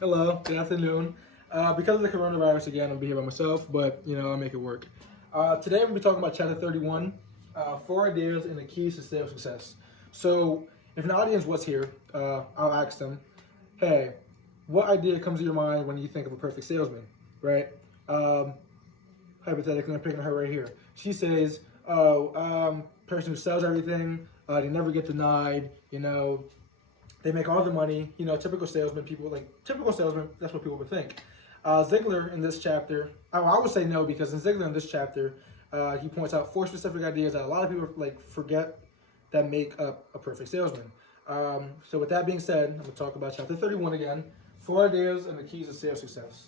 Hello, good afternoon. Because of the coronavirus again, I'll be here by myself, but I'll make it work. Today we'll be talking about chapter 31, four ideas and the keys to sales success. So, if an audience was here, I'll ask them, hey, what idea comes to your mind when you think of a perfect salesman, right? Um, Hypothetically, I'm picking her right here. She says, oh, person who sells everything, they never get denied, they make all the money. Typical salesman. People like typical salesman. That's what people would think. Ziegler in this chapter, I would say no because in Ziegler in this chapter, he points out four specific ideas that a lot of people like forget that make up a perfect salesman. So with that being said, I'm going to talk about chapter 31 again. Four ideas and the keys to sales success.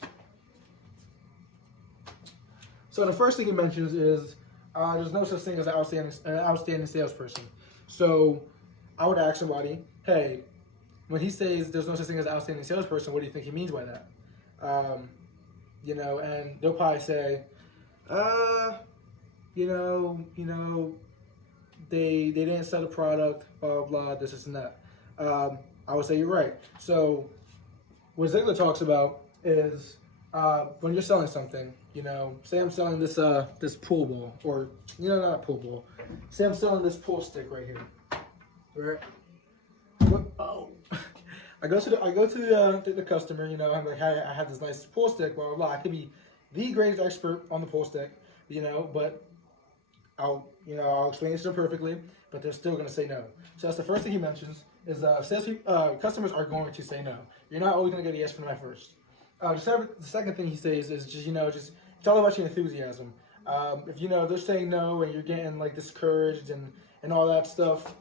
So the first thing he mentions is there's no such thing as an outstanding salesperson. So I would ask somebody, hey, when he says there's no such thing as an outstanding salesperson, what do you think he means by that? And they'll probably say, uh, they didn't sell the product, blah, blah, this and that. I would say you're right. So what Ziegler talks about is when you're selling something, say I'm selling this pool ball, or not a pool ball. Say I'm selling this pool stick right here, right? Oh, I go to the customer. I'm like, hey, I have this nice pool stick, blah blah blah. I could be the greatest expert on the pool stick, but I'll explain it to them perfectly, but they're still gonna say no. So that's the first thing he mentions is customers are going to say no. You're not always gonna get a yes from them at first. The second thing he says is just it's all about your enthusiasm. If they're saying no and you're getting like discouraged and all that stuff,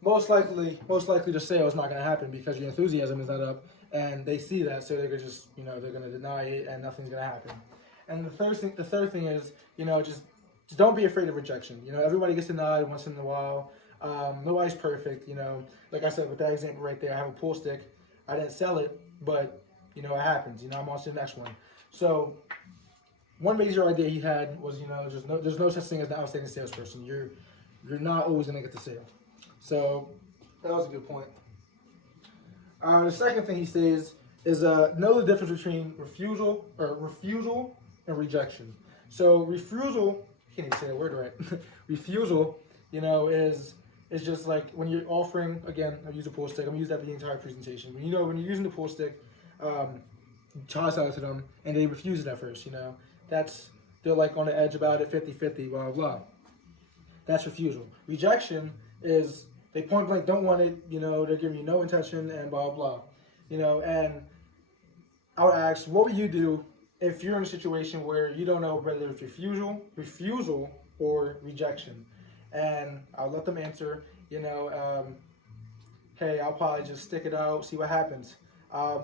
most likely the sale is not going to happen because your enthusiasm is not up, and they see that, so they're just they're going to deny it and nothing's going to happen. And the third thing is just don't be afraid of rejection. Everybody gets denied once in a while. Nobody's perfect. Like I said with that example right there, I have a pool stick. I didn't sell it, but it happens. I'm on to the next one. So one major idea he had was there's no such thing as an outstanding salesperson. You're not always going to get the sale. So that was a good point. The second thing he says is know the difference between refusal and rejection. So refusal, I can't even say that word right. Refusal, is just like when you're offering. Again, I use a pool stick. I'm gonna use that for the entire presentation. When you're using the pool stick, try to sell it to them, and they refuse it at first. They're like on the edge about it, 50-50, blah blah. That's refusal. Rejection is they point blank don't want it, they're giving you no intention and blah blah. And I would ask, what would you do if you're in a situation where you don't know whether it's refusal or rejection? And I'll let them answer, hey, I'll probably just stick it out, see what happens.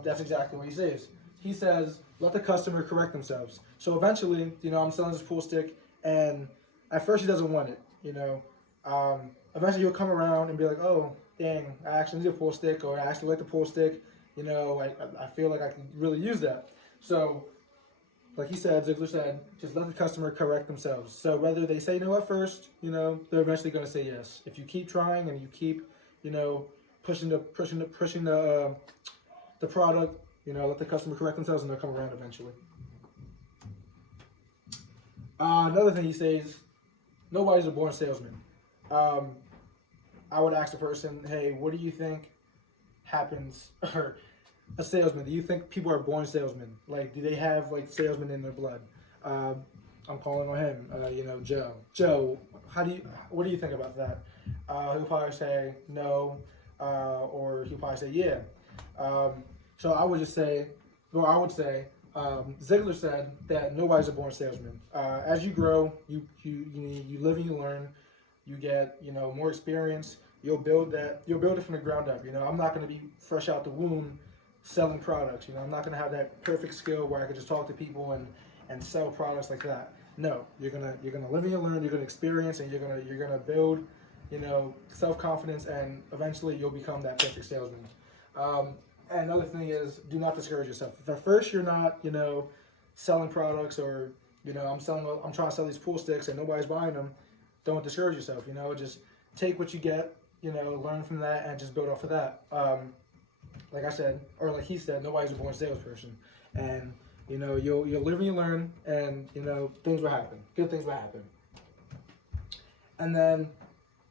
That's exactly what he says. He says, let the customer correct themselves. So eventually, I'm selling this pool stick, and at first he doesn't want it, eventually he'll come around and be like, oh, dang, I actually need a pool stick, or I actually like the pool stick, I feel like I can really use that. So, like Ziegler said, just let the customer correct themselves. So whether they say no at first, they're eventually going to say yes. If you keep trying and you keep, pushing the product, let the customer correct themselves and they'll come around eventually. Another thing he says, nobody's a born salesman. I would ask the person, hey, what do you think happens, or a salesman, do you think people are born salesmen? Like, do they have like salesmen in their blood? I'm calling on him, Joe. Joe, what do you think about that? He'll probably say no, or he'll probably say yeah. So I would say, Ziegler said that nobody's a born salesman. As you grow, you live and you learn, you get more experience. You'll build it from the ground up. I'm not going to be fresh out the womb selling products. I'm not going to have that perfect skill where I could just talk to people and sell products like that. No, you're gonna live and you learn. You're gonna experience, and you're gonna build self-confidence, and eventually you'll become that perfect salesman. And another thing is, do not discourage yourself. If at first you're not, selling products, or I'm trying to sell these pool sticks and nobody's buying them, don't discourage yourself. Just take what you get, learn from that and just build off of that. like I said, or like he said, nobody's a born salesperson, and you know, you'll live and you learn, and you know, things will happen. Good things will happen. And then,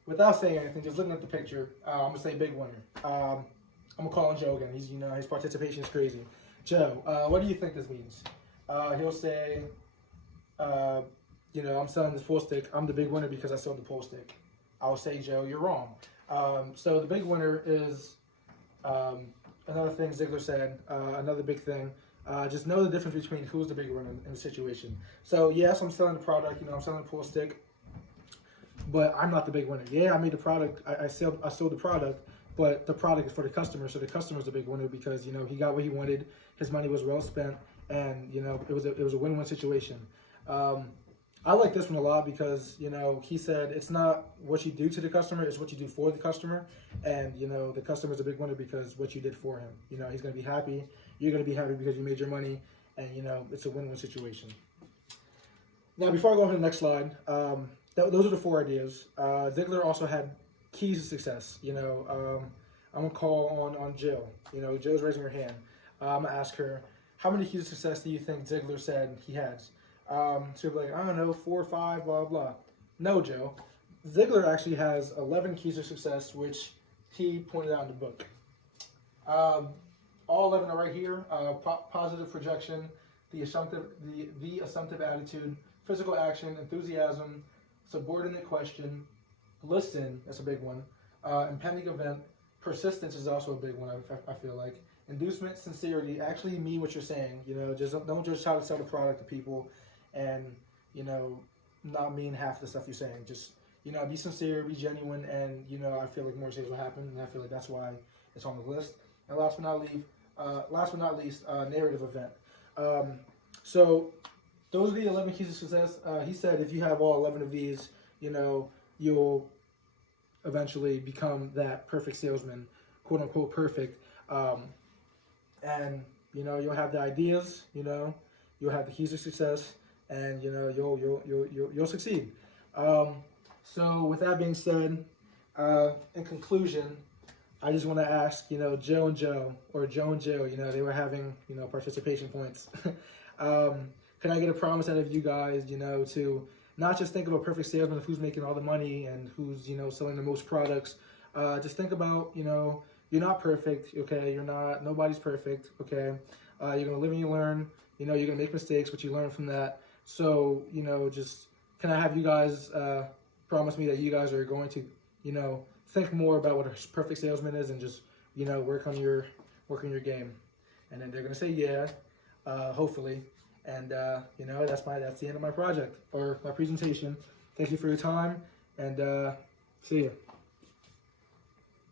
without saying anything, just looking at the picture, I'm gonna say big winner. I'm gonna call on Joe again. He's, you know, his participation is crazy. Joe, what do you think this means? He'll say, you know, I'm selling this pool stick. I'm the big winner because I sold the pool stick. I'll say, Joe, you're wrong. So the big winner is another thing Ziegler said. Another big thing. Just know the difference between who's the big winner in the situation. So yes, I'm selling the product. You know, I'm selling the pool stick, but I'm not the big winner. Yeah, I made the product. I sold the product, but the product is for the customer. So the customer's the big winner because, you know, he got what he wanted. His money was well spent, and you know, it was a win-win situation. I like this one a lot because, you know, he said it's not what you do to the customer, it's what you do for the customer. And, you know, the customer's a big winner because what you did for him. You know, he's going to be happy. You're going to be happy because you made your money. And, you know, it's a win-win situation. Now, before I go on to the next slide, those are the 4 ideas. Ziegler also had keys to success. You know, I'm going to call on Jill. You know, Jill's raising her hand. I'm going to ask her, how many keys to success do you think Ziegler said he has? So be like, I don't know, 4 or 5, blah, blah. No, Joe. Ziegler actually has 11 keys to success, which he pointed out in the book. All 11 are right here. Positive projection, the assumptive attitude, physical action, enthusiasm, subordinate question, listen, that's a big one, impending event, persistence is also a big one, I feel like. Inducement, sincerity, actually mean what you're saying. You know, just don't just try to sell the product to people and, you know, not mean half the stuff you're saying. Just, you know, be sincere, be genuine, and, you know, I feel like more sales will happen, and I feel like that's why it's on the list. And last but not least, narrative event. So those are the 11 keys to success. He said if you have all 11 of these, you know, you'll eventually become that perfect salesman, quote unquote perfect. And, you know, you'll have the ideas, you know, you'll have the keys to success, and, you know, you'll succeed. So with that being said, in conclusion, I just want to ask, you know, Joe and Jill, you know, they were having, you know, participation points. Can I get a promise out of you guys, you know, to not just think of a perfect salesman of who's making all the money and who's, you know, selling the most products. Just think about, you know, you're not perfect, okay? Nobody's perfect, okay? You're going to live and you learn. You know, you're going to make mistakes, but you learn from that. So, you know, just, can I have you guys promise me that you guys are going to, you know, think more about what a perfect salesman is and just, you know, work on your game. And then they're going to say, yeah, hopefully. And, you know, that's the end of my project, or my presentation. Thank you for your time, and see you.